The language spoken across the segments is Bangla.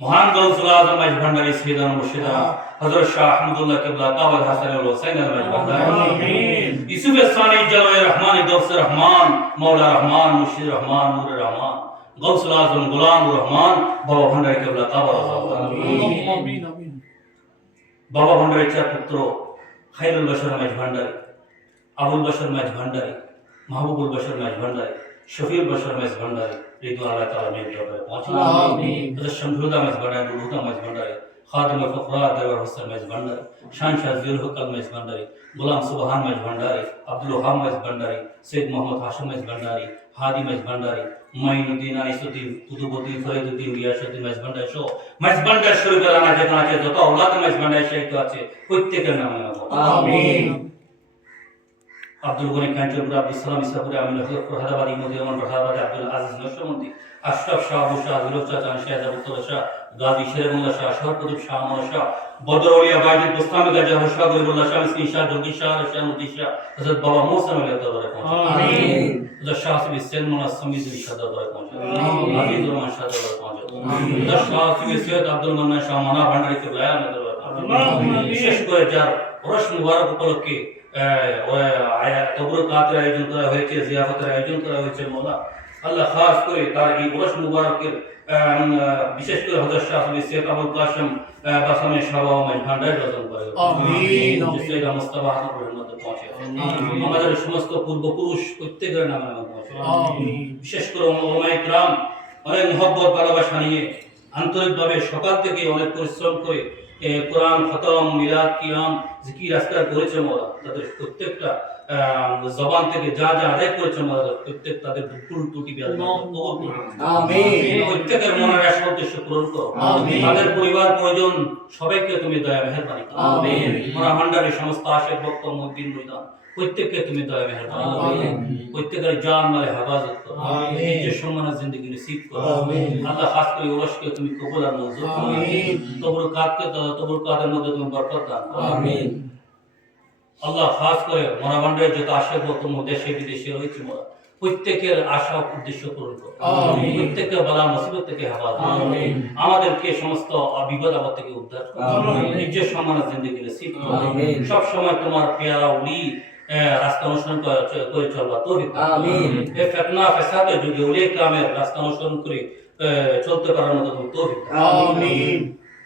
মহান গৌসুল আজম মাইজ ভান্ডারী সৈয়দান মুর্শিদা হযরত শাহ আহমদুল্লাহ কিবলা কাওয়াল হাসান আল হোসেন আল ভান্ডারী। ইউসুফ সানি জালাল রহমান গৌস রহমান মৌলা রহমান মুর্শিদ রহমান নূর রহমান গৌসুল আজম গোলাম রহমান বাবা ভান্ডারী কিবলা কাওয়াল বাবা ভান্ডারী। চার পুত্র খাইরুল বশর মাইজ ভান্ডারী আবুল বশর মাইজ ভান্ডারী মাহবুবুল বশর মাইজ ভান্ডারী। শফিউল বশর মাইজ ভান্ডারী রিদওয়ান আল্লাহ তাআলা মেয়ে জবে পৌঁছে হযরত শমসুদ্দা মাইজ ভান্ডারী দুলহুদা মাইজ ভান্ডারী খাদিম ফখরা দেওয়ার হোসেন মাইজ ভান্ডারী শান শাহ জিউল হুকাল মাইজ ভান্ডারী গোলাম সুবহান মাইজ ভান্ডারী আব্দুল ওহাব মাইজ ভান্ডারী সৈয়দ মোহাম্মদ হাশিম মাইজ ভান্ডারী হাদি মাইজ ভান্ডারী মাইনুদ্দিন আনিসুদ্দিন কুতুবুদ্দিন ফরিদুদ্দিন গিয়াসুদ্দিন মাইজ ভান্ডারী সহ মাইজ ভান্ডার শরীফের আনা যেখানে আছে যত আওলাদ মাইজ ভান্ডারী সাহিত্য আছে প্রত্যেকের নামে আমিন। আব্দুল গনি কাঞ্চনপুর আব্দুল সালাম ইসলাপুরে আমিন হজরত ফরহাদাবাদী মদিয়ামান ফরহাদাবাদী আব্দুল আজিজ নশরমন্দি আশরাফ শাহ আবু শাহ আজুল শাহ চান শাহ আবুল শাহ গাজী শেরমুল্লাহ শাহ শাহ আমর শাহ বদর আলিয়া বাইজুল বুস্তামি গাজী শাহ গরিবুল্লাহ শাহ মিসকিন শাহ জগদীশ শাহ শাহ মুদ্দি শাহ হজরত বাবা মোহসেন আলী দরবারে পৌঁছে আমিন। শাহ সিবি সেন সমিদ শাহ দরবারে পৌঁছে আমিন। আজিজ রহমান শাহ দরবারে পৌঁছে আমিন। হজরত শাহ সিবি সৈয়দ আব্দুল মান্নান শাহ মানা ভান্ডারী কে লায়া দরবারে আমিন। বিশেষ করে যার ওরস মুবারক উপলক্ষে আয়োজন করা হয়েছে জিয়াফতের আয়োজন করা হয়েছে মোলা। আল্লাহ খাস করে তার এই মুবারকের বিশেষ করে শাহ শেখ আবুল কাসম মাইজ ভান্ডার রচন করে আমাদের সমস্ত পূর্বপুরুষ প্রত্যেকের নামে বিশেষ করে ওলামায়ে কিরাম অনেক মহব্বত ভালোবাসা নিয়ে আন্তরিকভাবে সকাল থেকে অনেক পরিশ্রম করে কোরআন খতম মিলাদ কিয়াম জিকির আজকার করেছে মোরা তাদের প্রত্যেকটা আহ, জবান থেকে যা যা আদায় করেছে মোরা প্রত্যেক তাদের ভুল ত্রুটি। প্রত্যেকের উদ্দেশ্য পূরণ করো। তাদের পরিবার পরিজন সবাইকে তুমি দয়া মেহেরবানি করো। মোরা ভান্ডারের সমস্ত আশেক ভক্ত মুদ্দিন মৈদান প্রত্যেককে তুমি দয়া মেহেরবানি করো। প্রত্যেকের জান মালে হেফাজত করো। যে সম্মানের জিন্দগি নসিব করো। আল্লাহ খাস করে ওরসকে তুমি কবুল আর মঞ্জুর করো। আমিন। তবর কাতকে তবর কাতের মধ্যে তুমি বরকত দান করো। আমিন। আল্লাহ খাস করে মোরা ভান্ডারের যত আশেক ভক্ত দেশে বিদেশে রয়েছে মোরা প্রত্যেকের আশা উদ্দেশ্য পূরণ করো আমিন। প্রত্যেকের বালা মুসিবত থেকে হেফাজত আমাদেরকে সমস্ত বিপদ আপদ থেকে উদ্ধার করো। নিজের সম্মানের জিন্দগি নসিব করো সব সময় তোমার পেয়ারা উলি রাস্তা অনুসরণ করে চলবা তৌফিক আমিন। এই ফিতনা ফাসাদের যুগে উলিয়ে কামের রাস্তা অনুসরণ করে চলতে পারার মতো তুমি তৌফিক আমিন।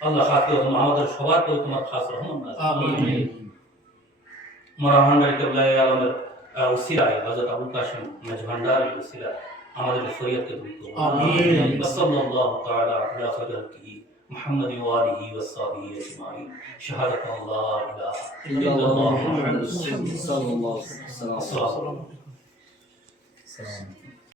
আল্লাহ খাস করে আমাদের সবার প্রতি তোমার খাস রহমান আমিন। মোরা ভান্ডারি কেবলাই আলমের আহ, উসিলায় হযরত আবুল কাসিম মাঝ ভান্ডারি উসিলা আমাদের ফরিয়াদকে তুমি কবুল করো। আমিন। وصلى الله تعالى على خير خلقه محمد وآله وصحبه أجمعين شهادة أن لا إله إلا الله محمد رسول الله صلى الله عليه وسلم الصلاة السلام